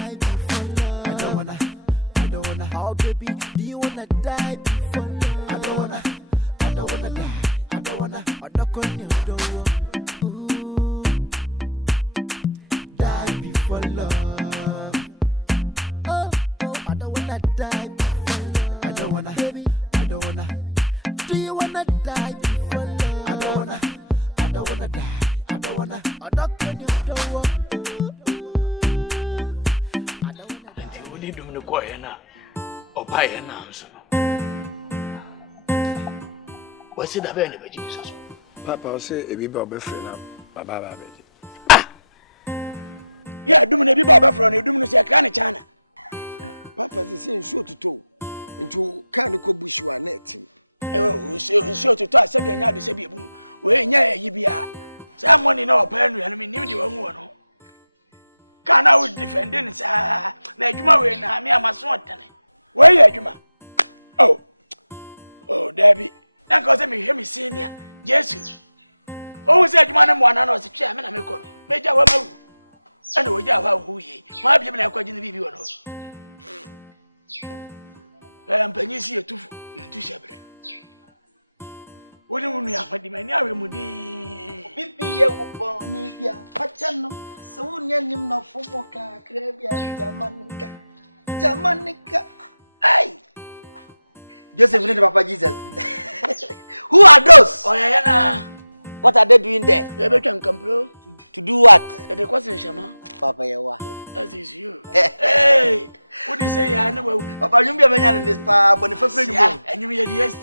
die before love? I don't wanna. Oh baby, do you wanna die before love? I don't wanna die. I don't wanna. I'm not going to do. Die before love. Oh, I don't wanna die before love. I don't wanna, baby. I don't wanna. Do you wanna die before love? I don't wanna die. I don't wanna. I'm not going to do. Until we need to do the now. Or buy an answer. What's it about, Jesus? Papa say a bit of a friend now, Baba. Yeah, doing a bit of a friend, you do not say a kind of China. Papa is saying sure to toe into Kanako Bush one net. Oh, sure to toss every another Sabibu. Where you be. Someone in our pen, and we knew you were one. Can I would defend it, sir? Najuma, when I am a swat. Where are you, ma? Oh, Debbie. That cause me hear me senior. Jesus. Oh, said you man, one and was a chairman. I'm a call. Major Wamu. And we have who ye. My people are quite in the video. I am penny see a two shabre. What do you have? But the man, I will be Bonnie, Pachano. So, name not for Moka, Caribbean, Jamanica. Aye. Joseph, Papa Jesus. Who are those? Oh, yeah. What are they doing there? They can come, bro. To do what? The question, Shama. Papa, you as is you. Hey, what do you say? I know. Papa, you be a man in this pa, but if I and you be a yes,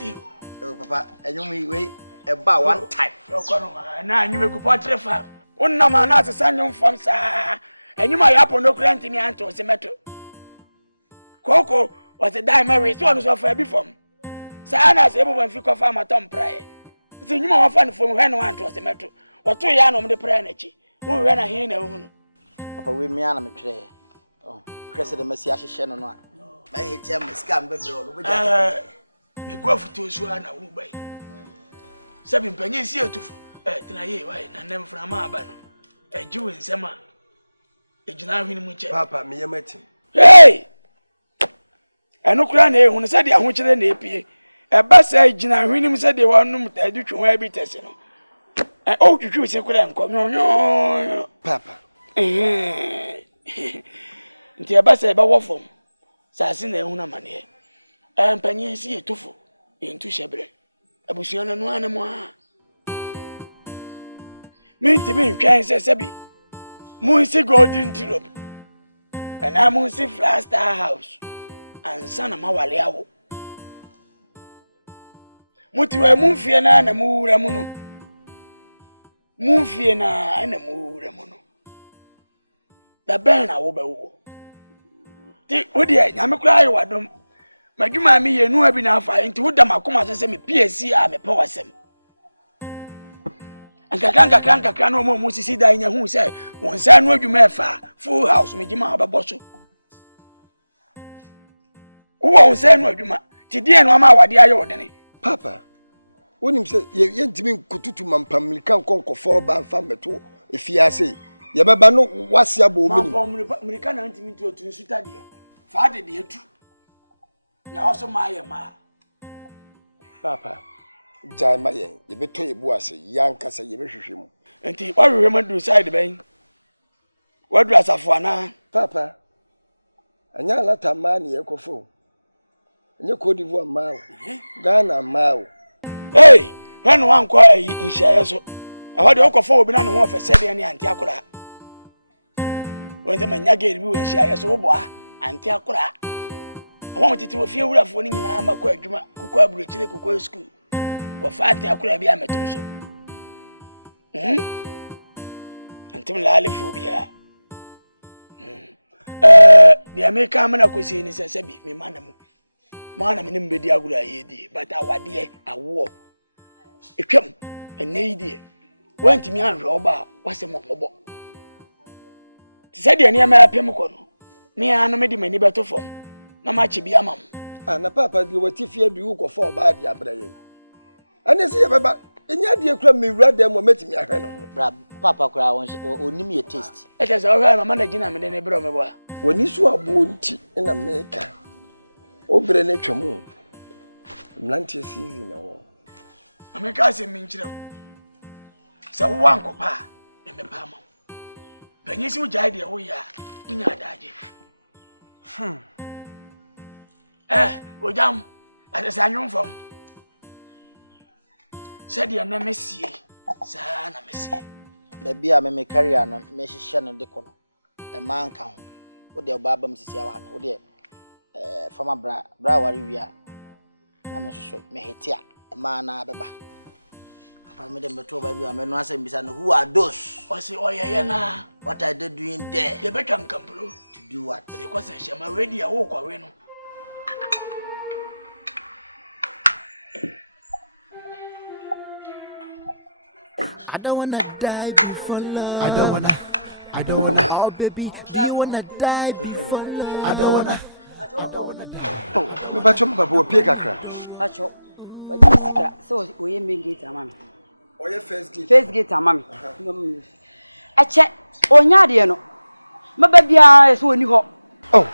oh, Papa, and you wait about one time. Now you make a portrait farm. One number, not a son young farm, sir. And you might happen no grant me unto a metal. Coco was a diamond race, one was offered before. Sana said, everyone feel farm at Tom Pray. So you more fun from when one was a metal. What 2 years on the prayer, who ran a hen. Papa, we me and a tray. Oh, Chris the Messiah Shannon. I hate him, scam, the go for 2 swan, I will buy. 7 pennies here to deny and them from Abano. A Jew in summer. A general much. Papa, me a met him. Hey! I know Cranny when I said I want you to pay. A bus said, General Winnie said they want to do to wear be testing. And oh, you choose a cram. No, Papa. Until a bus about what from Sassin and Una money. And Penny see a tufu into Shabre. A bushon and 1 more. Mean to me, trying to say, Moonsie Golden Tulip. And I'm Moonsie Flastar House. And son of Mawaliao. Mutu a moonfiana and a mouramuno. Moonfiana and a mouramuno. The banner over. What dear, I'm a cry, what them. My Juma me, you know, I've been out into what them are come as I say, PSC, I'm a power sem. And Kakanka can no more see that in your home say, one son, what you may far, full house, me Jima about Bosso. Who won't say no, Juma? Today, and Mamma, what the I Papa, when him say, ye ain't been kutu mampam, can conquer 4 band family too, if he has say, Yabano, what's your boom? American anti to Suta dear. Father dear too. Now also my ma. Papa, Jai Mayen, you better you was a young cassa, you wish him. And what remember to side the bank? What was a for Papa, and young latter man, you go for. And you could have 1 mile. Ghana mile. Hey, when one call in share so. I heard the uncle for being on one for selling Antiacura. When the man gave you in share so boy, Antiacura. I wanted to feel rough when in Amaqua, Kuka Bridge, Kuka School. For 5 Tiacura be a metal. Until Laliphobia. The American man I could see in his Sabi, me manam. Man, I'm in Bediagula, but our dear, a war. A come, a lady. Went to me and robber, what's a mobile? Said the near my pemicon. Me and made many better form. No much be a mum. And a papa, you were Tiffy, you go for bad, ya brain. And I see about in your dear crumb, me read them or met me a hand. Papa cry once or name me a taste. It is all right, my managing and then a brother. When you saw a bounty in America, over an etchamu, Blanche season. America is a minchero. So one copa in the palm. When you see Jadi, we are in your daddy. Odam, as I know from. Said your name is Messi, Sana Messi. Baby, I may carry on Messi Shannon Decono. A man count. What the Babam Sisia, what the from a bra warrior. I'm so mehetia, a man, Baba. I made a metro baby, I'm not saying, who are those? Was it Oyana? What are they doing there? They become Campro to do what? Because I shall already a walk away. I don't wanna die before love. I don't wanna. Oh baby, do you wanna die before love? I don't wanna die. Oh, me bachom babo pie kakra. Bacho. Wadi sika so we main gate amami. Oye first gate. First gate amami. No. Ache onya de no. Maba bia so oni ho. Oh,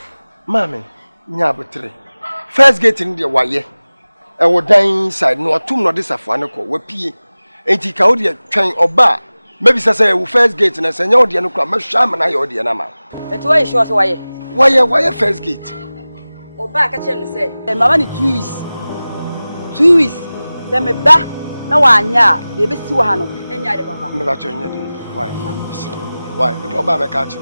mama, nya botre. First gate ni de waye. E wo dan side no atum no de safo ne ko wapie. Enti ka wo de twen oba. Maybe say we first gate na say nya wo de no kra mahwa ma na ye wo de na ma. Eto waye sure so waye. Waye first gate. Oba ka che no say. Mama ni 2 weeks. 2 weeks. Say me ba na wa anya de be si wa ha no. Enya de baba. Me ba cho nya de. Why? Why? Oba me ka che.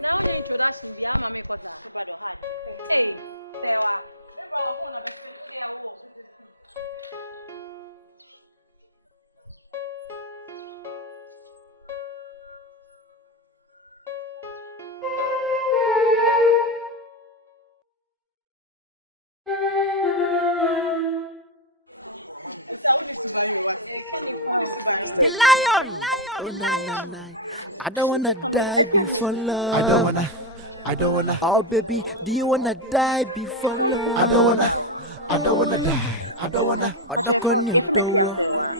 Now your introduction be ama me kosa. Hey, Sewa. I don't wanna die before love. I don't wanna. Oh baby, do you wanna die before love? I don't wanna die. I don't wanna. If me pia say wa.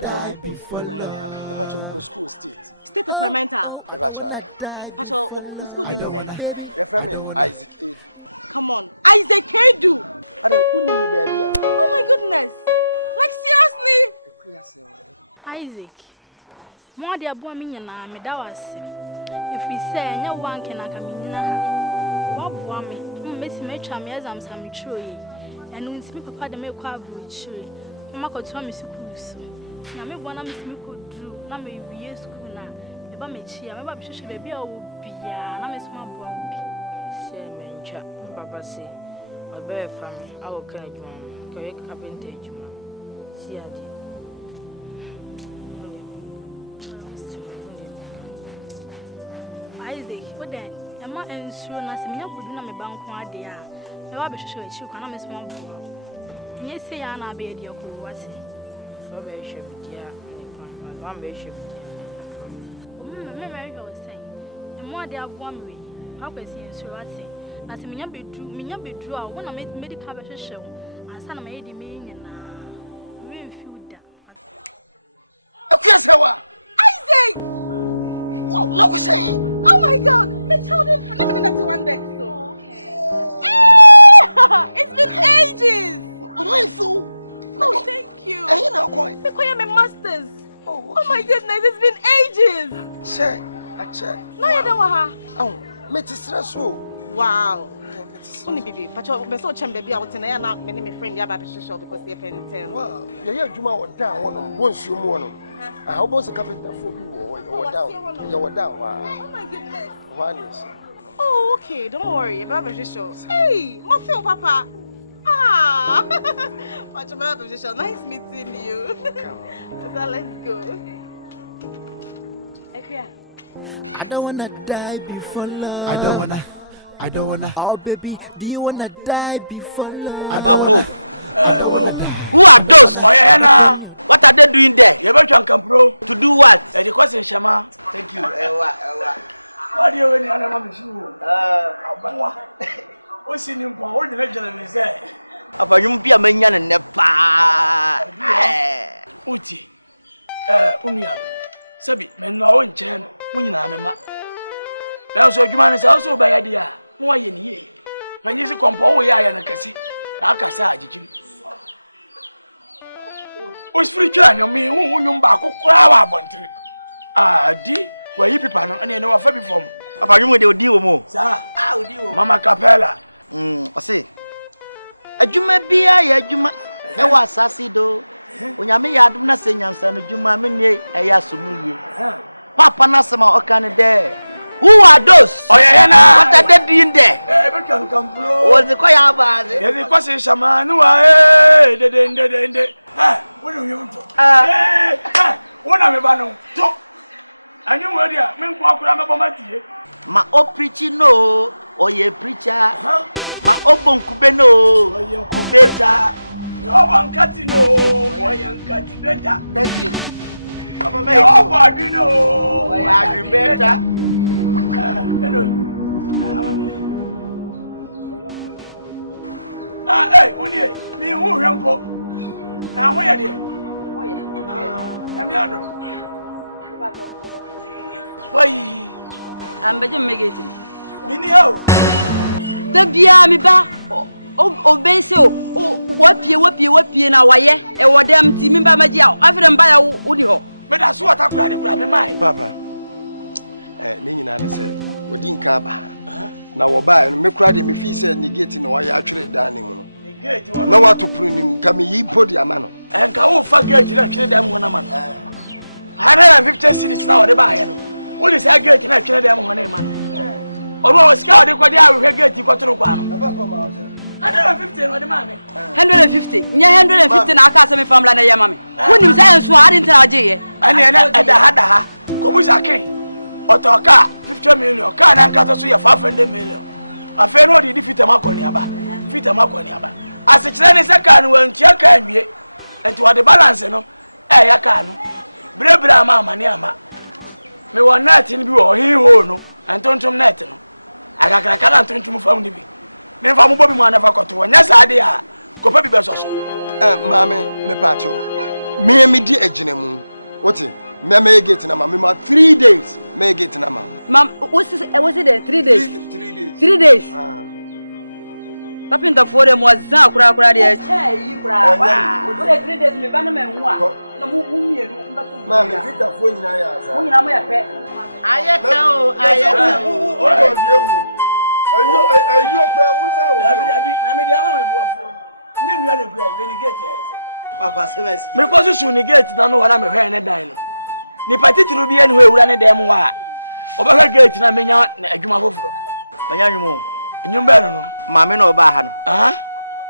Die before love. E ba cho go school state. State experimental. E ba cho. Pacho, school didn't say. E friend me Isaac AIDO. Come on, Isaac AIDO. Ada uni mi baby ana. Oh my goodness. Like seriously? Isaac. More de abo me nyana me da wase. If we say nya one can aka me nyina. Wa boa me. Mmesi me twa me exam sam tro yi. Enu ntimi papa de me kwa abro chire. Mama ko twa me school so. Na me boa na me timi ko dru na me wiye school na. E ba me chia, me ba be hwehwe baby a wo bia na me soma boa bi. Se me ncha papa se. Obe fa me awo kan adwuma. Ko ye carpenter adwuma. Si ade. Isaac, what then? Am I ensure na se menya bodu na me banko ade a. Me ba be hwehwe achi kwa na me soma boa. Nye se ya na be de ko wase. So be hwe dia ne pan. Wan be hwe dia. Me marry go say. E mo ade aboa me. How kwesi ensure wase. Na se menya bedru a wona medical be hwehwe wo. Ansa na me de me nyina. We mfi da. Ekwesewa. Isaac! What you say? Oh my God! Me told him. Let me know one deck so. Okay. It's been ages. Why so? No, thank you. Are you not going? Because I'm a masters. Oh, oh my goodness, it's been ages. Say, I check. No, you don't want her. Oh, me to stress you. Wow. Only baby, but you're so charming, baby. I was saying, I'm not my friend. You're about to show because they're paying. Wow. Yeah, Juma was down one. Once you one. I hope was a carpenter for you or down. You were down. Wow. Oh my goodness. One is. Oh, okay. Don't worry. About the show. Hey, my feel, Papa. Ah. But you're about the show. Nice meeting you. So let's go. I don't wanna die before love. I don't wanna. Oh baby, do you wanna die before love? I don't wanna. I don't wanna die. Who are those? Oh yeah, na. What are they doing there? You better come pro. To do what? The question Shama. Thank you. What do you want to know? What's in him? What the legend say? Apa you be a man and nepa. Uti. Unya. Sabi, men no in chen. Munyina mema. Now so you man is also by idea. Mo ye ni. When you see compound we ya na kase. Na akasa ajijim. O spiritual anyom me hunyum ba kokora wa abontire. Di wa yi pipa no ene ne wa fa bi fom. Apa you de odi wo mo? Sa. Odi wo. Mama Capella. O say. Adwuma bia ya adwuma e wa asase do. Onyame ya adum na senyansa no dwuma me ne e ya somu ye. Papa na sema o kan there. Who are those? Oh yeah, na. What are they doing there? Be kan bro. Was the koya ba? Ye ko se shama no wa de. What do you want? What am I banu? To. Anyu wo dia, me nko akura me bomatie. Ma o preaching no, o ye preacher. Ma o bonkube no, o ye kubeta. Yo bankati no, o ye nkati beta. Thank you. Papa me yo badu no, o ye adu beta. Hello. Hey, unie, mi hu hwempo. Na ho ye de. Ho ye. Emi ado. Wai. Ambeje megeti. Mini ho. Da bia mi ba. O be se o wapie na waye. E wodam ti mi ba magi a. Afire mba ya udi ho. Me da so atakura de kura me mai. Papa. Ne nyina ne se wodi nka ba. Na wo ba no me kura de me fi se negate no waye atwere dan ne mu no. Negate wo. Na wato prunim ka me yi podi ama no. Enka wo fa gate na twere dan mu na man. 150 cities na wo de ba ye no. Wo ni say gate na twere dan mu na man. Omo wo sika wo de kwade a we gate ko toro kwa no. 150 no de ma me. 150. Nya 150 na aka se me famla na ye ma me. Wonim say enso ade ntra age ye. Ane na daha. Ko mu sakin. Otoka 50 million. Ka na nka so ye 500 million. Afa no di fitama koni aba. Asechire ne se ka no wantua ka anwie. Enti wo de balance no ya ka no. Brebra ama ne ama. Me won net ni bi wo hi ho no. Antontom net no. Agakra ka na antontom fam ni bi. Me fa mo bobi mo anafa koto. Nya sa ade a ko pa bi be so so. Mame me pacho. Me di aginamu. What? Me gate na ma. Me ma 3 days. Me gate na ma. Mam, was it there 3 days? 3 days. Tapinta fore mo azan kura de yi kura. Wa. 3 days me ba na me hu a. Na mu mienu mbato. Ma me vita fo nyina ya za. Mu nyina mo ya pe. Ayeka o. O do die wu. Ayo kura wo sa o. Na me dia ma me buafo. Nya mi ade kura be ni gate. Papa service. Me ko su ni gate na no wala me hwe ne dan no. Ni patitru bi ene ho ewura ne dan mu wa. Obehwe gate na menya adwuma foforo. Banya nwum. Nwum be no. Maame na oba ha no.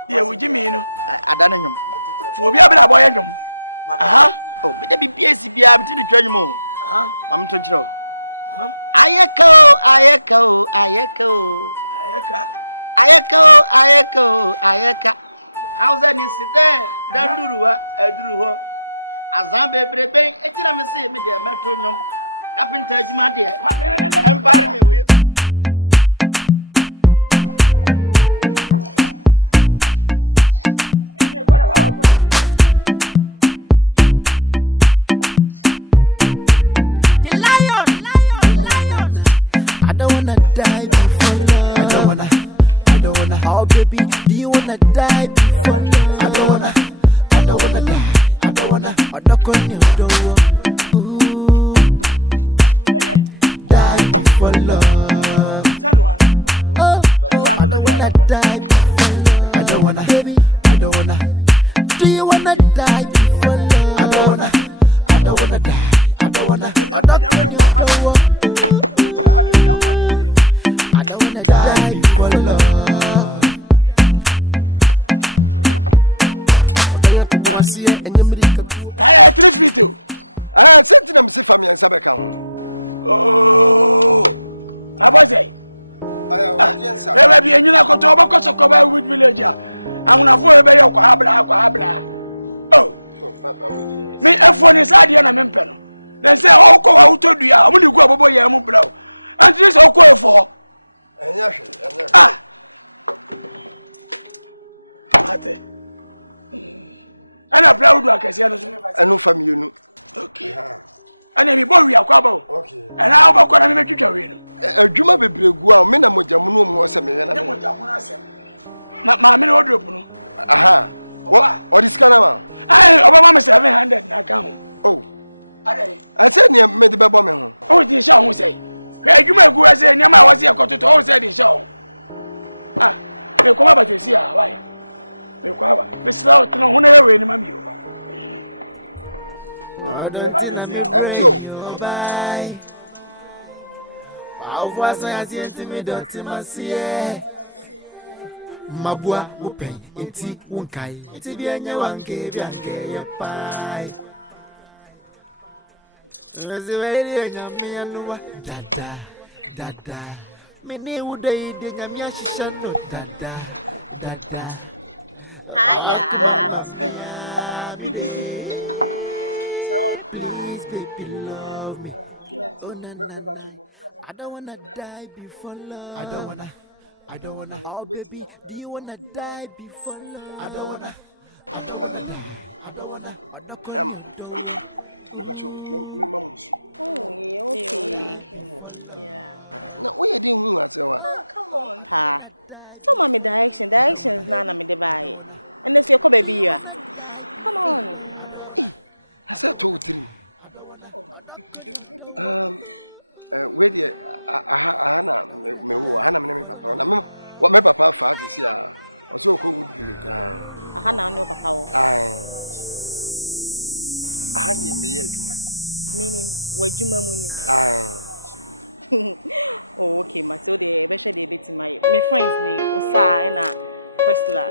Ye wuji mi no. Ada na nwum. Fo bi abira boy nwum. Oh, be da bi PS bia mti twa nwum. Mam to kiro. Ayeka. Hausa ni side danduruwa eduru ho. Azan bebrebe etira me se me de meto nwum. Kapinta adwuma de. Empare me we. Baby, do you wanna die before? I don't wanna die. I don't wanna ooh, die before love. Oh, I don't wanna die before love. I don't wanna, baby, I don't wanna. Do you wanna die before love? I don't wanna die. I don't wanna die before love. Hey, 3 feet. Sentinel me se family and sabeka ho. Oh. Abose. Baby, and you know, go to Obacosa with village. I'm gonna for a bay of Quabla. Oh, me a phone is idea and a mempen. Then say, oh, go out to the hour when you go over your blow. And this all call for. Ah, and I proud like I said, I know from you. Okay. And if you boy, we are quabble. Okay. And how about when I make you carry? A Juma be bregu, Minamojamuno was a man. Mamma ODURO. Aha. What is Canama? I Obama 700 account. Oh, I said near Medibabome. Oh, the show will say. You may go as a Yama was here to all said the show. Ah, they come up to see her. Why? They come up. Miss Lout, no one ever in my view. And Joe. How was I intimidated? Mabua open enti wonkai enti bi anya wanke bi anke ye pai Reziweli anya mi anuwa dada me ni udai de nya mi ashisha no dada Hiya. Please baby love me. Oh na na. I don't wanna die before love. I don't wanna, oh baby, do you wanna die before love? I don't wanna Oh, yeah, okay. Yeah. Now, what you doing? Come on. Ha. So, mommy, directions, Nana, me the buy. And this your baby, you. Come on. I said 2 3. Where the Hana me papa. What my papa fast is here. Also, could be the Hana, no papa. Honey, me, Meaning, what you mean? Oh, okay, Matilda, I bet they bit in my friends name, Osa and Westler.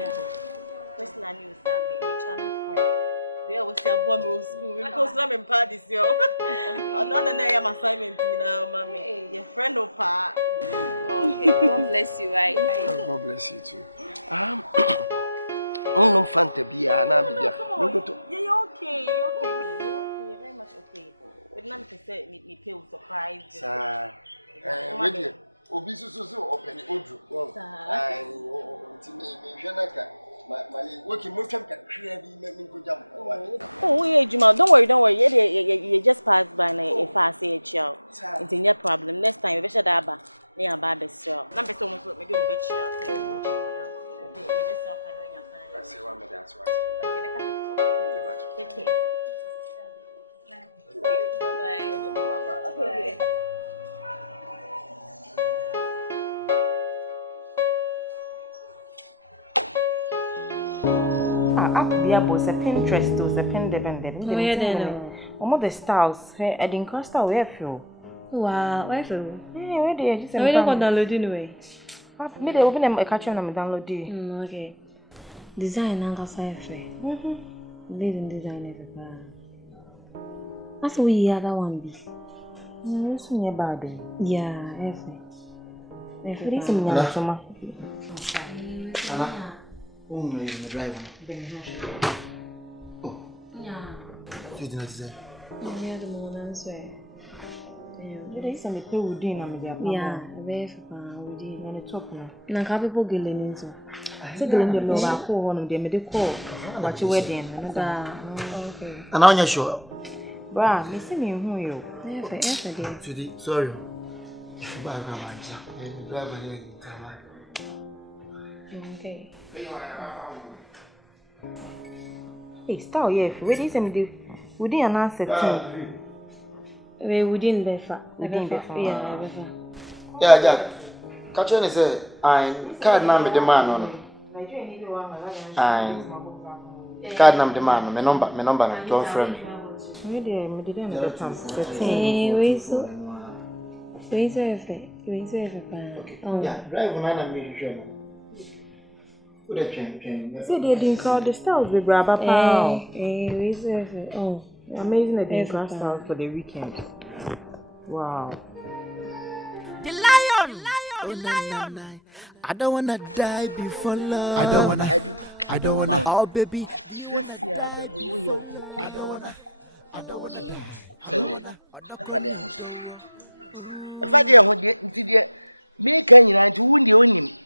Westler knew Sammy, my charming friend. They always say, I'm going to school because I'm in parties, yo. I don't know your assignment now, mommy. Your friend or pa. Okay, God bless you, right? God bless you too. Oh, no fun to be an abia. No, go to. You're okay, you're very much okay. But none to say me feel surprised. Sir, ready? Obisu so open ODURO. My working motion can clearly make me go jump. Oh, yeah, Juma, don't worry. You just passed by if I say it, child. It's in your problem. Next time, we should have a baby, sir. Number so much with me, don't bet you. I say, one minute, that's what. Take care. Bye. Okay. Yeah, boss, a Pinterest, those a pen dependent. Oh, yeah, then. The styles, I didn't cost away a few. Wow, where for? Yeah, where they just I don't download anyway. Maybe open a catch on and download it. Okay. Design and leading design everywhere. That's what the other one be. It's me about it. Yeah, everything. It's me, Anna. Oh, my driver. Oh, Yeah. you didn't say. Yeah, the moment, swear. There is some people who didn't have Yeah, very fun. We did. On the top now. Now, people get into. So, the love I call one of them, they call what you wedding. Okay. And now you're sure. Bra, me see me who you. Today, sorry. Okay. Hey, style, yeah. Where is him? We didn't announce the team. We didn't befa. Yeah, Yeah, Jack. Catch on is I card number the man on. I card number the man. My number. Don't friend. We didn't the Eh, we so Oh. Yeah, drive on and make sure. See, they didn't call the styles with Brabba Pow. we so oh, amazing that they call styles for the weekend. Wow. The lion. I don't wanna die before love. I don't wanna. Oh baby. I don't wanna die. If I dare hold it into the make any line to wound the only.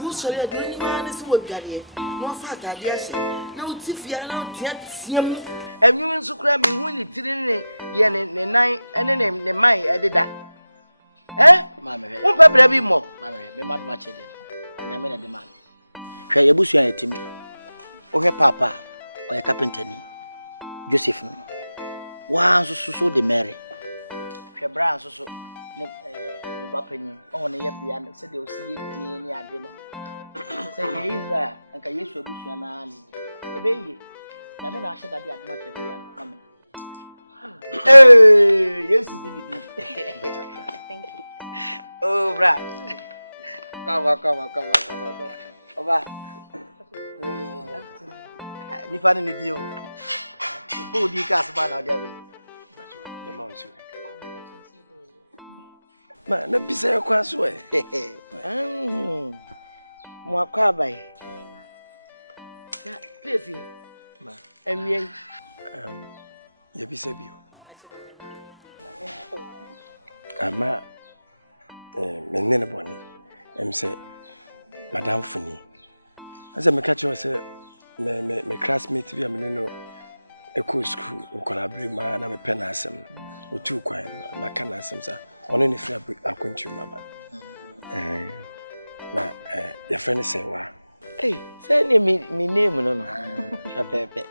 You sorry, I don't want to see what got here. No fat, I dare say. Now, if you are not yet, him, and you so cramming when it didn't the night and then the my added that. Eh, Mamma, one pepper be more. Mamma, be mad much again. I mean, a demand. Try your bush at him, or her papa, or a carpenter. Joseph, one so the Mary. Your brown so. Bapping on the end, said they'll see it in your dinner. Say, Israel, and can you show Bushana? A baby. I mean, I should have had much of the hey, yes, thank you. Oh, right. Come on. Over. You find the deal. You both you cast man out there. Ma na bisa ya kwa so Mo akwa bai. Ya, please. Ma. Emie. Ya bisa bio. Ama menene boni. Say Madam Funi. Asa me catch you say me classmate bi amene Eco school collaborate ma na me pen asem. Otu kwan na kana asem sa. Ono ne fia akontu mama. Na your friend say wa. Hey, say me name no no. Pepe.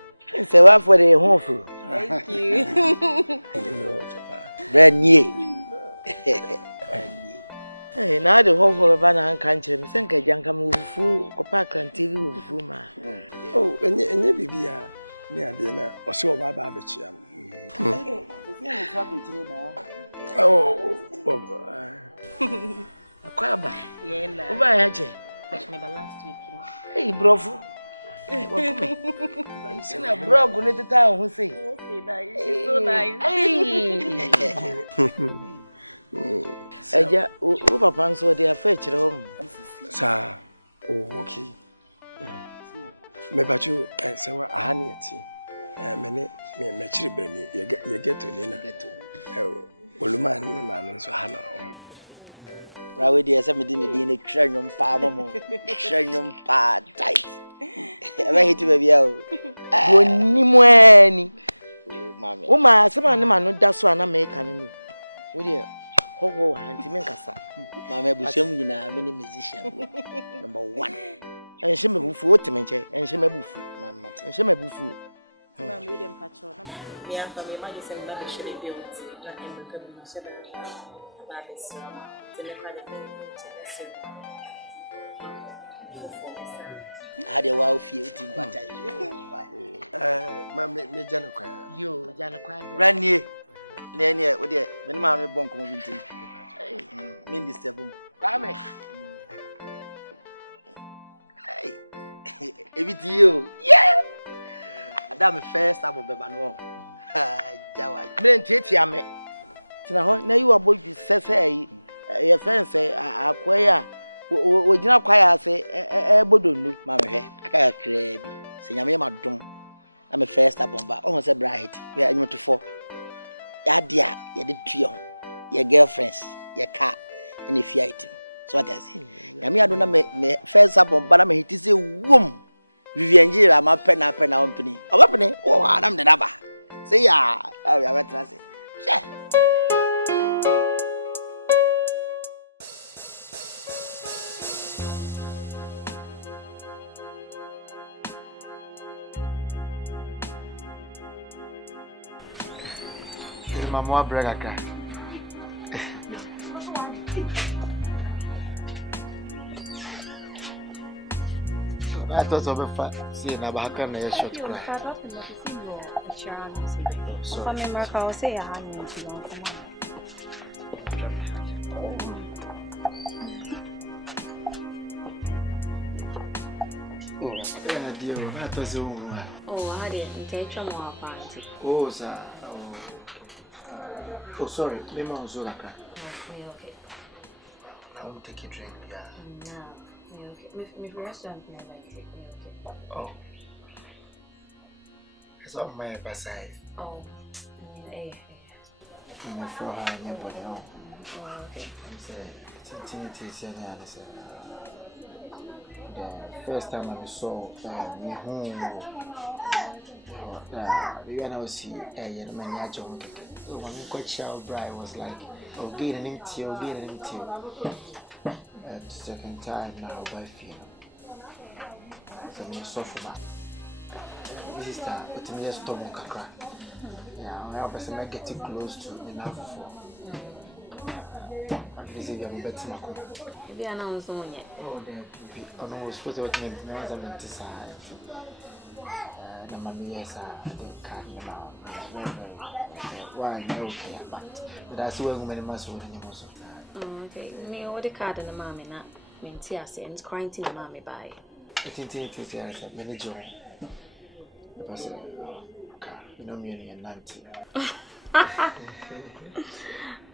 Say wa for the home food. Thank you. No, papa. Branye. Hey, na the home for ba na kan kire me senka janka mu fufu ko pa kan TV fufu ma. Oh, enye bibia. Me ade na o se o ba ba chia. Oh, Kwaba. Yeah, Uba yache. Catch me last week. Hey, brofo. Welcome. Sina brog ne teta ho sei. Okay, nice. She's so nice. Hey. Eja, o papa nso dey afa kire ho. Sa, oh, okay. Me bachu se wa ahani ati. Me chiri bani ye get to ni na. Oluma ni ma no so hana. Rawe dey say me di ne twanyom pa mamo. Twanyom pa tight. Ebe hiti baby a o. Woni mu ani. Mami. Wo ma asema ne ma no da so ana me kan no. Wo dey ho wa anti men kasa. Mami abusham nyina me ne musician. Number 1. Enhye me bufu o temenche. Enhye me bufu. Mama. Enhye me bufu. Mami we dem patcho. Me afa me ma say me ba be shele be oti. Na em ka bi se ba. Ba be so. Tele kwa de. Hade wa ofie uti bata. Ma me jana kwa. Yo, jana kwa. Branie. Ne wo de me ne ma me bon ko vintin. Me disturb mu. Kwame. Hey. Everything you. Yeah. That my first album be no. Jawa. Me ntiatia me. Tina ho na you aboy bi sese ye fence AKUA ya. O gina kwaya se bodonu Ma me hwe aka kra bi. Se nyame ma dom. Na my first album ba. O se bra hit. We anyotofo. Ya dia ye de tuye ho. Your girlfriends, your car, and if you item. So what I say? Nyame ado na me first album ba na me hit say wom. Vivian Jira ma pena ompini. Obapene o adam de naba. Say ya, I will better say. She. Mama brega ka. I thought of a fat. See, now I can't let shot cry. Oh, I had it intention more party. Oh, sir. Oh, sorry. Let me also like Okay. won't take a drink. Yeah. No. Okay. Me restaurant never take me. Okay. Oh. It's on my side. Oh. Hey. My for her, nobody. Oh, okay. I'm saying, it's the first time I saw me home. When I was here, young man, I joined. When we got child bride was like, oh, get an empty, oh, get an empty. And second time now, I feel. So I'm a sophomore. This is the but me just stop on kakra. Yeah, I have to get it close to enough for. At least if you have a better macro. If you announce on yet. Oh, I know what's supposed to be as a mental side. The money, yes, I didn't cut me out. Why, okay, but that's where many months old anymore. Okay, me order card and the mommy not mean tears and crying to the mommy by. I think it is a manager. Because you know me and Nancy.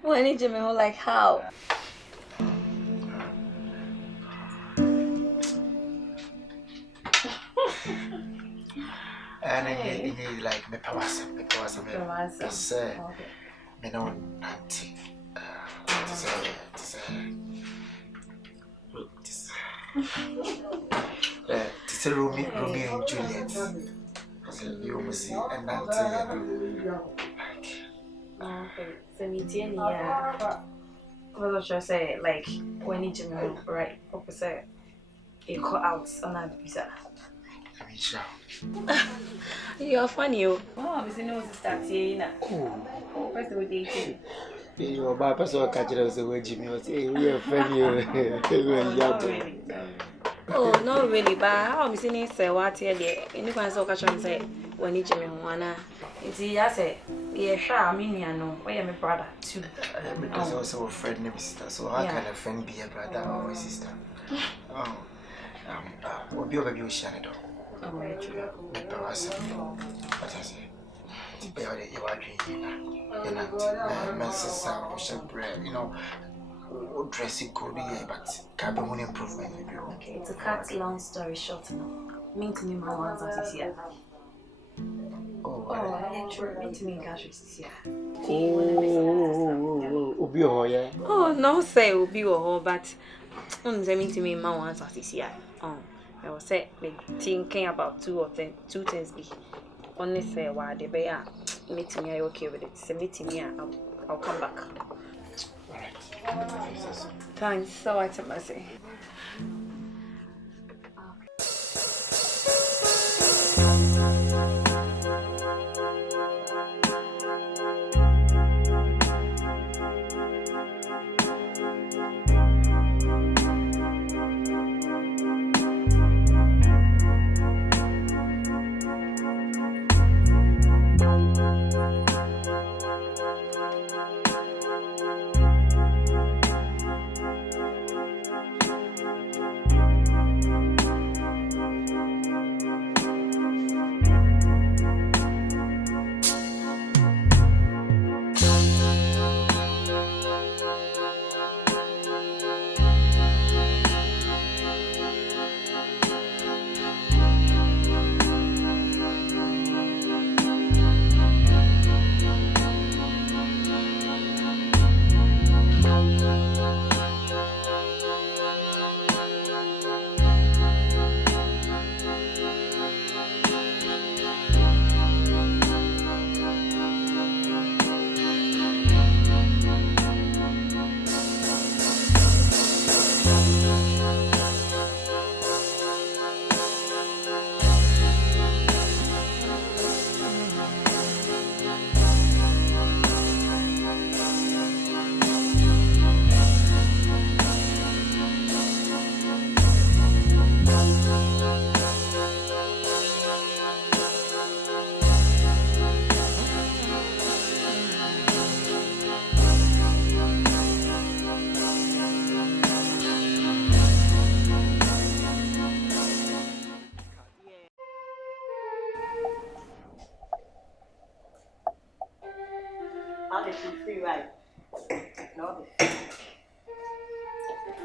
When did you mean like how? And I like me powers, yes, me know Nancy. It's a Romeo and Juliet. You must see and Nancy. Okay, so me too, yeah. What was I say? Like, when did you know, right? Opposite, you call out on a visa. I mean, sure. You're funny, oh. Oh, I'm saying, what's start here? First, we dated. Your papa saw a catcher of the way Jimmy was saying, we are funny. Oh, no, really, but how am I saying, say, what here, dear? Anyone saw catch on say, when did you know, it's I say, yeah, sure, I mean, you know, why am I brother too? Because also a friend named sister, so how can a friend be a brother or a sister? Oh, we'll be over you, Shannon. Oh, right, true. But I say, you are drinking, you know, you know, dressing could be, but carbon improvement. Okay, to cut long story short, mean to me, my ones are here. Oh, actually, mean to me, gosh, is here. Oh, no, say, will be all, but mean to me, my ones are here. Oh, I was say, thinking about two things. Only say why they be meeting me, okay with it. So meeting me, I'll come back. Alright. Thanks, so much, Mercy.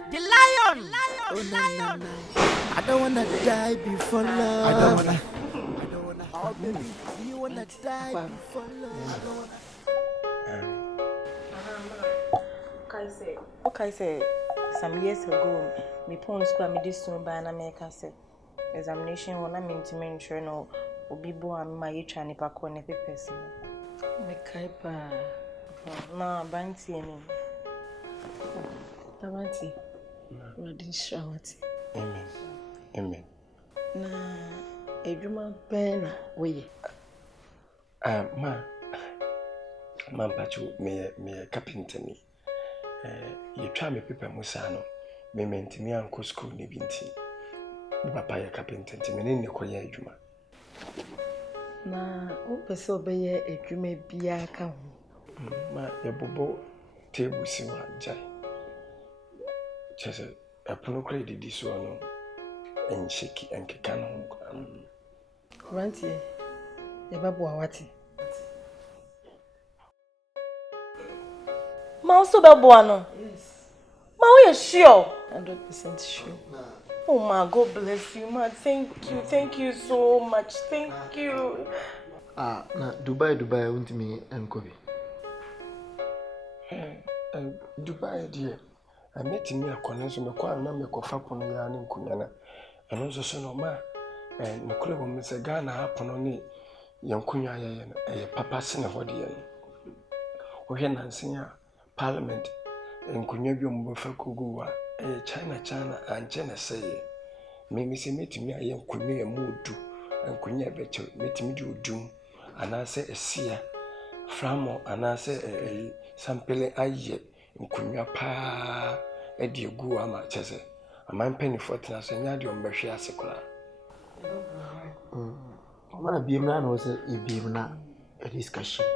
The lion. Oh, no. I don't wanna die before love. I don't wanna. Oh, baby, do you wanna die before love? I don't wanna. Okay, say some years ago, me pon school me this soon by an American say examination when I'm into mention no obi bo am my try ni pa ko ne papers. Me kai pa. Na banti eni. Tabanti. Na din shawati. Amen. Na edwuma ben na we. Ma pachu me carpenter ni. You try me paper musano. Me mentimi anko school ni binti. Papa ya carpenter ti me ni ko ya edwuma. Na o pese obeye edwuma bia ka ho. Ma ya bobo table si wa jai. Chese apuno credit di so no. En sheki en keka no. Ranti ya babu awati. Ma also babu ano. Yes. Ma we sure. 100% sure. Oh my God bless you, ma. Thank you so much. Thank you. Na Dubai untimi enkobi. Dubai dear. I met me a connection me kwa na me kofa pono ya ne nkunyana. Eno so no ma nokure wo me se Ghana hapono ni yankunya ya no papa sene hode ya no. Wo hwe nansen a parliament nkunya bi ombo fa koguwa China anje na seye. Me se metimi aye nkunya ya mudu nkunya beche metimi di odum anase esia framo anase sampele aye nkunya pa edi egu ama chese ama mpeni fortuna so nya de ombehwe asekula Mana biem na no se biem na a discussion.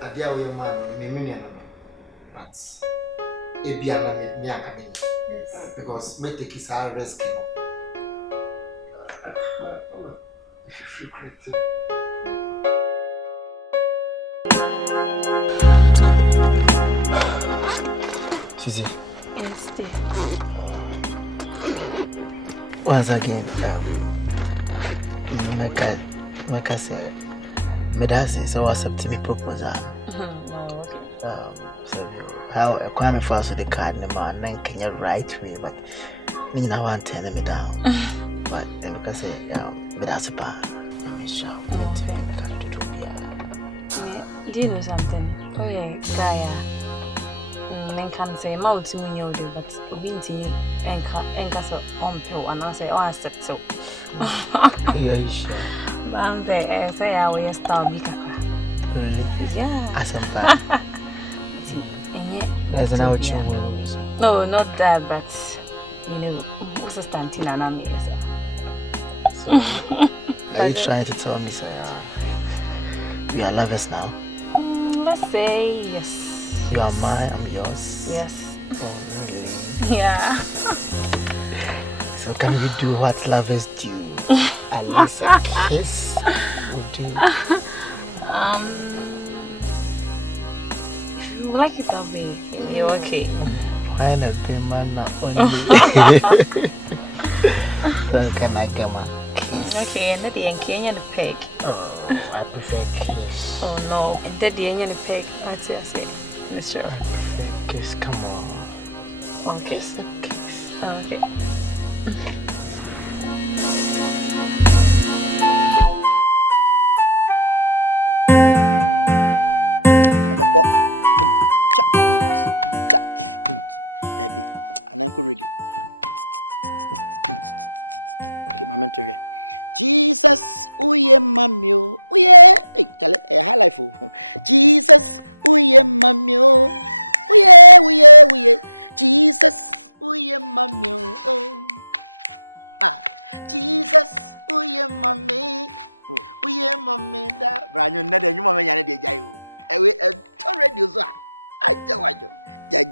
Adia we man me no. But bia na me aka me. Yes. Because me take is our risk. Susie. Yes, dear. Once again, Mecca said, Medasi, so accept me proposal. So how a crime fast with the card, the man, then can you right way, but me now want to tell me down. But then Mecca said, Medasi, I'm sure. Do you know something? Oh, yeah, Gaia. Men can say mouth to me, but obediently and castle on pill, and I say, oh, I accept so. Yes, I'm there, say I will start me. Really? Yeah. As a bad. There's an out your No, not that, but you know, what's a stantina and I'm Are you trying to tell me, sir, you are lovers now? Let's say yes. You are mine, I'm yours. Yes. Oh, really? Yeah. So can we do what lovers do? At least a kiss would do. If you like it, I'll be. You're okay. Why not be man not only? So can I come on? Okay, and the Yankee and the peg. Oh, I prefer kiss. Oh no, and the Yankee and the peg. That's it, I say. Sure. Kiss, come on. One kiss. Okay. Baby, and I'm ready. Okay, my mentor. Jesus, uye mamio, uye. Hey, tell it a high life. Jesus, uye mamio, uye. Jesus, uye mamio. Jesus, uye mami, da. Branyo nade nyuma me nyane de jayo. Ewe to radio so aja wajo. Ja.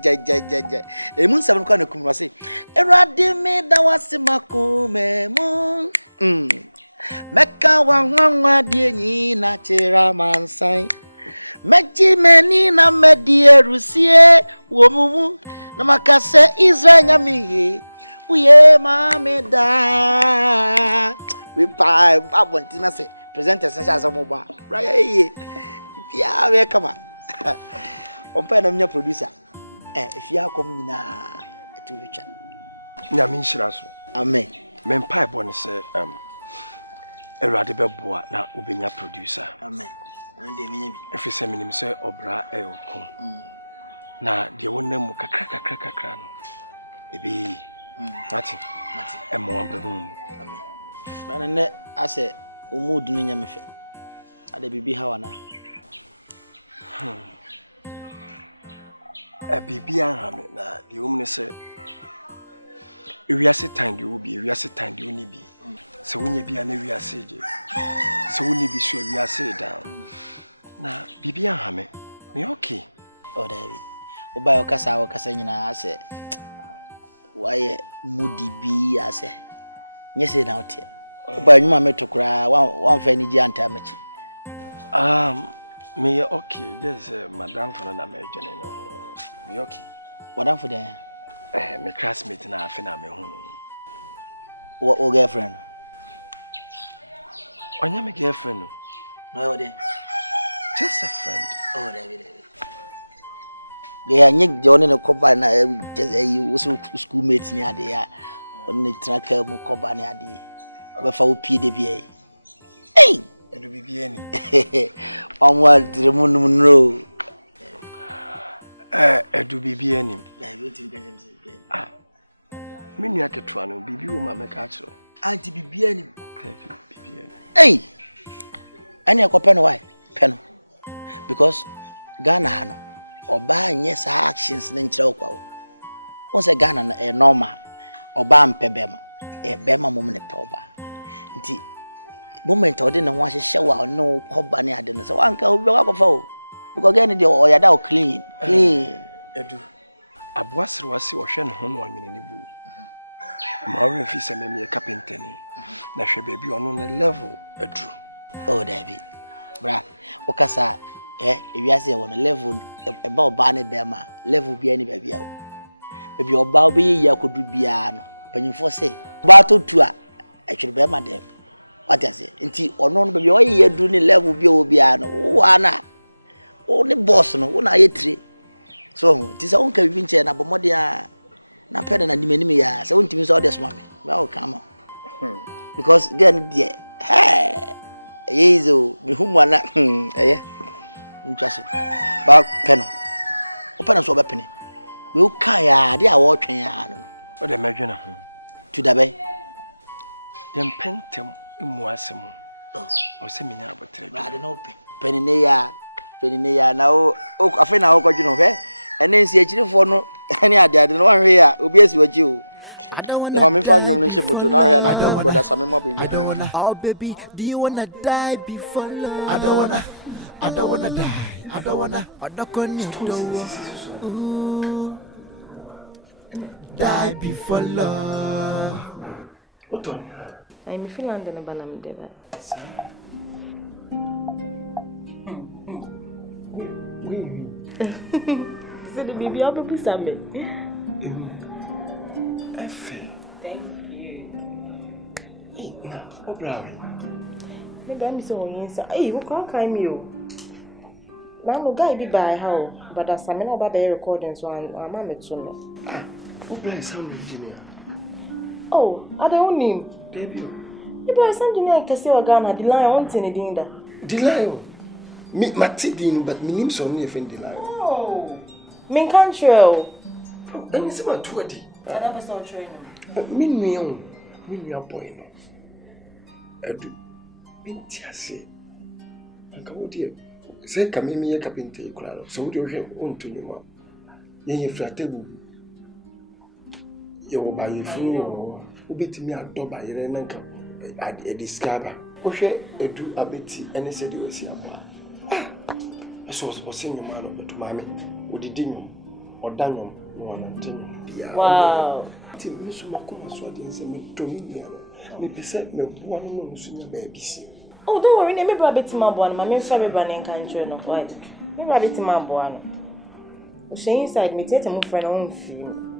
Emu nsabun kwa na kumwa se. Erade me da wase makume mu. Meka wanwa die nyi na chira mansai. Meji meni na medie rusie womumu na makase Israel nyami uye mameda we pa abontina say present essential asomoba braya ye bia we kama ompa na mnya producer if you come nyina to reach nyame nhyira so amen me mpa ebɔ ne sɛ Erade bɛboa na ubenya producer amen ande menya bi efi sɛ minim sɛ obra ɛyoko na de wonam kakra no ebi mati emo ambamu amen bana ne ase omudu no nya mefe ade bibi ha wana bibi ahame na de omne sɛ ewiase tan de obi ewiase tan de oni bi sɛ wonya bia na ewiase je sɛ woni bi so ewiase down na bibi ahame me okay o David oba yo kasa nyina ase waye mudi bi ase nyese na ote oba nyuma metokura wan fa ni gi anta machi me okay just madam for na me dwene no me okay madam for there my classmate na afi na me hu o girlfriend onya me girlfriend no no there just a friend oh David they nyek jone ne koba na just schoolmates ni ade ya on traka mu koba ni ade we fa wo pie de bia edu bibia ni onwa tremu no edu bibia ni David tin kan me nua ketua no bibi wo ma meka kiro anti bibia ni bibia ni ani akopɛ no why pɛ no because Ghana ha no oba nye sa actions ne nkyerɛ kwa wo won Ghana na normal oba mpɛ bɛma bɛma mom ne pɛ oba nti moment odi ne ho ahyehyɛ wa no koba ne ade no so wanka obi wakɔfa wo because Ghana de oyada o clean edu aboasere wase ohwɛ ne ho no anwene ne bu ma ɔre fi sɛ me carpenter ni na hwɛ baabi ɔno ne level adru oh David bra okasa ewiase won level eba oba ne bema level bia ni bia o bia oba obeyi akodu bia no panyimfo se oba to tu a atwere bema dem what I say nti ono no bia oyi adu ni level bia o bia no wo na o ni boss no wo na yetire so nti se onka bibi nche na bomode a na pede na nimani me ya se wontimi so odesoma me ba o kama because again there yezo mihumwana Interesting. Ba peno. Open so be pene. We kan ya de a wo twen ya no. O de medwena ho. Tu da be. Dem pentem emu asem. O se menya abotre bi. Ba de no pe. Pene ne ya na o afi na o kwadweno he. Ene nsi akirifo no ene ade no wan hwe ya obi asi wachi o. I don't wanna. The family fan you mention but now here na brother Sammy mo be. I don't wanna. Oh baby, do you wanna die before love? I don't wanna die. I don't wanna. I don't wanna. Ooh. Die before love. What on? I'm feeling the banana deva. Oui. C'est the baby up to Sammy. Thank you. Hey, na, Obraham. Maybe I'm so inside. Hey, what can't me? Now, no guy be by how, but as I'm not about the recording, so I'm a soon. Obraham sound engineer. Oh, I don't name. Baby. You boy, some engineer can say Ghana, the line on Tinidinda. Delay. Me, Matidin, but me name so near friend Delay. Oh, main country. Then it's about 20. I never saw training. Minua boy no. Edu. Bintiase. Anka wodi say kamimi ye carpenter ikura no. So wodi ohwe ontuni ma. Ye fratebu. Ye wo ba ye fu wo. Obetimi adoba yere nanka e discover. Ohwe edu abeti ene se de osi aba. So nyoma no betu mame. Odidi nyom. Odanyom no wanantenyo. Wow. Ti misu makoma so de nse me tomi nia no me pese me boa no no so nya ba bisi Oh, don't worry, maybe a bit more one. My main family running country no why. Maybe a bit more one. She inside me take a move friend on film.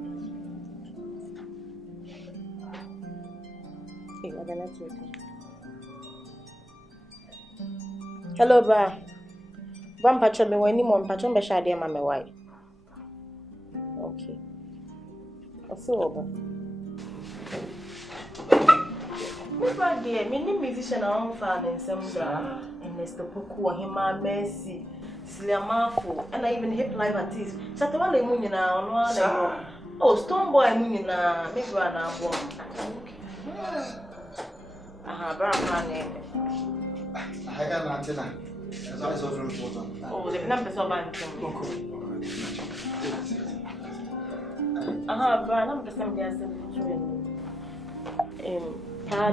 Hello, bra. One patron me when you want patron be shade ma me why. Okay. I feel over. Never dear, many musicians are on fan in some bra. And Mr. Poku and him Mercy, Sliamafo, and I even hip live artists. Satawale Munya now, oh, Stone Boy Munya, maybe one hour. Aha, bra name. I got an antenna. That's always over important. Oh, the numbers of banking. Aha, bra, I'm the same day as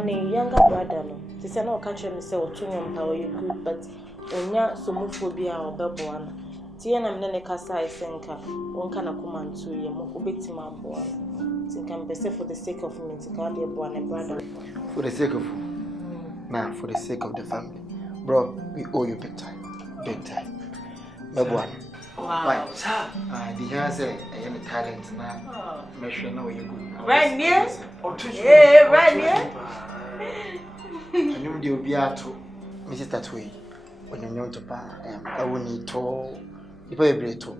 the younger brother. This is not catching me say or to him how you good, but when you're so phobia or bubble. Tiana Mene Casa is Senka, one can command to you, Mokubitima born. Think I'm best for the sake of me to call your born and brother. For the sake of now, for the sake of the family. Bro, we owe you big time. Big time. No one. Wow. Right. The answer, I am a talent now. Make sure now you're good. Right near? Yeah, right near? I knew they would be out to Mrs. Tatway. When you know to I will need to. If I be to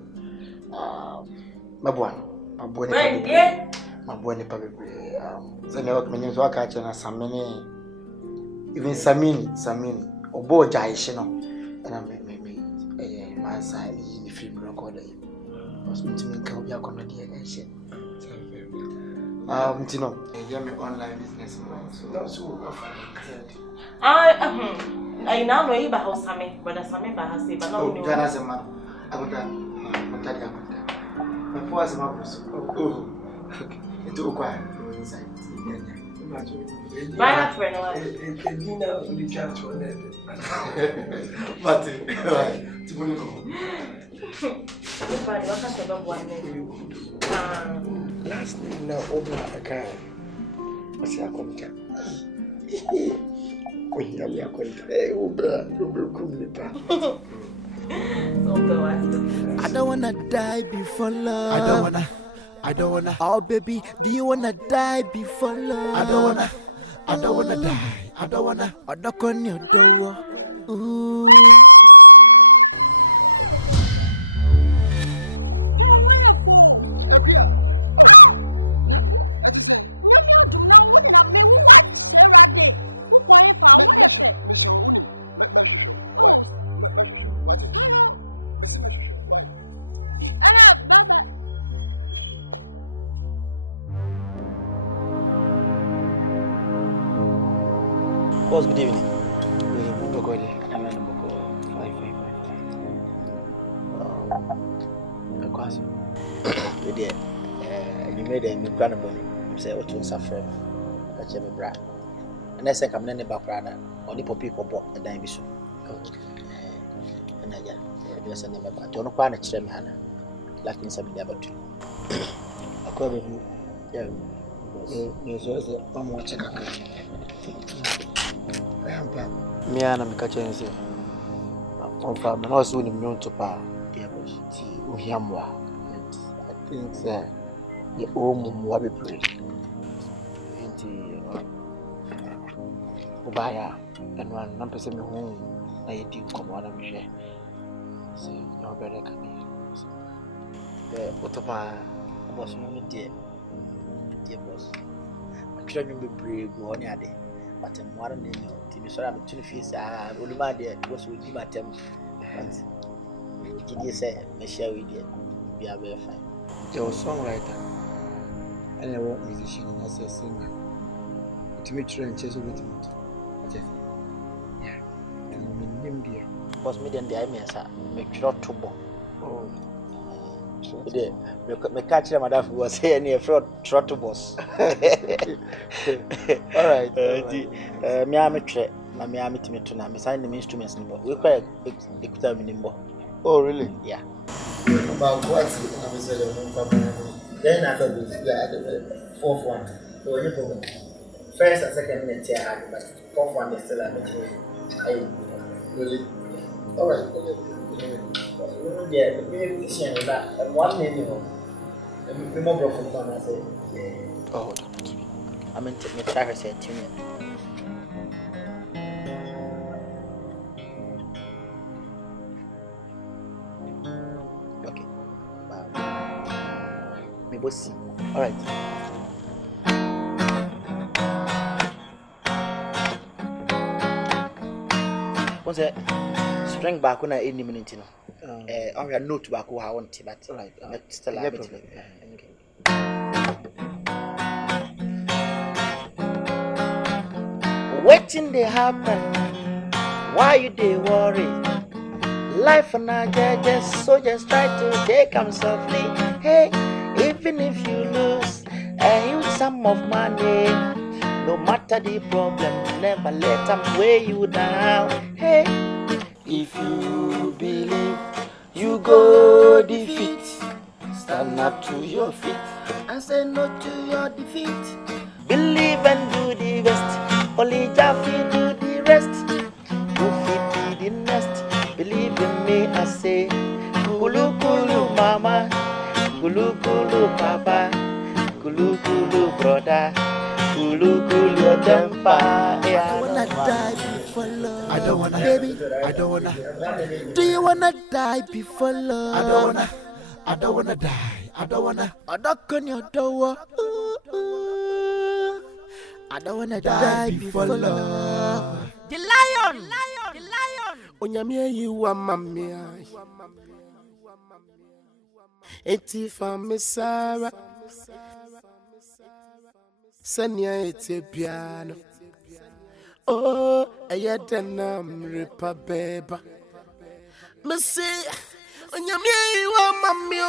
my boy, right near? My boy, probably. So never come in to a catch and some many. Even Samini, or Bojai, and I make my side in the film recorder. Was meant to make a comedy against Tino, a online business. I now know about how Sammy, but Sammy has said, but no, Ghana's a man. I would have tell you. My poor as a man. It's all quiet inside. Right up for an hour. But, to go. Last name now, AKAN. What's your contact? We have I don't wanna die before love. I don't wanna. Oh baby, do you wanna die before love? I don't wanna die. I don't wanna. I don't wanna die. Ooh. Wonderful. AKUA. Oh. I just say. Nyame adum na wo de na me wo wa kyerɛ de. Wo kɔn fa wo de hwɛ. Me show unim. Me hwehwɛ. Oh. Me hwehwɛ. What? Hello. Me see me hwehwɛ. Why? Ana baba. Boss, good evening. You made a new plan of say what you suffer. That's a brand. And I say, I'm not a background. Only for people bought the dime issue. And I just send them about. Don't know what it's like me some never to. According to I'm watching a country. Me and I'm catching it. I'm also in the moon to power. I think that the home will be pretty. Buyer and one number 7 home. I didn't come on a machine. So, no better can be. What of my was dear boss? I'm trying to be brave one day, but I'm one day. So I'm to the face. Only my dear was with you at them. But you say, Michelle, we are very fine. You're a songwriter and a rock musician and a singer. To me, try and chase with me. Yeah. Boss, me then the IMS, make sure to go. Me catch them at was here near Trotto boss. All right. Me am a tre. Me am to me to now. Me sign the instruments. We quite examining. Oh, really? Yeah. About what? I'm saying, then I thought, yeah, the fourth one. So, you problem. first and second minute here, but fourth one is still a bit. Really? All right. Yeah, we see that one minute. We more profit on us. Oh, I mean, take me back. I said to you. Okay. We will see. All right. What's that? String back when I any minute, or a note back who I want to, but right, still have it. Waiting they happen, why you they worry? Life and I just so just try to take them softly. Hey, even if you lose a huge sum of money, no matter the problem, never let them weigh you down. Hey, if you believe you go defeat, stand up to your feet and say no to your defeat. Believe and do the best, only Jaffe do the rest. You fit be the nest, believe in me I say. Kulu kulu mama, kulu kulu papa, kulu kulu brother, kulu kulu your temper. I wanna die before love. I don't wanna, baby. I don't wanna. Do you wanna die before love? I don't wanna. I don't wanna die. I don't wanna. I knock on your door. I don't wanna die before love. The lion, the lion, the lion. Onyamia you are mammy. Eti from Sarah. Sanya eti piano. Oh, ayatanam ripa beba. Missy, onyamia you are mammy.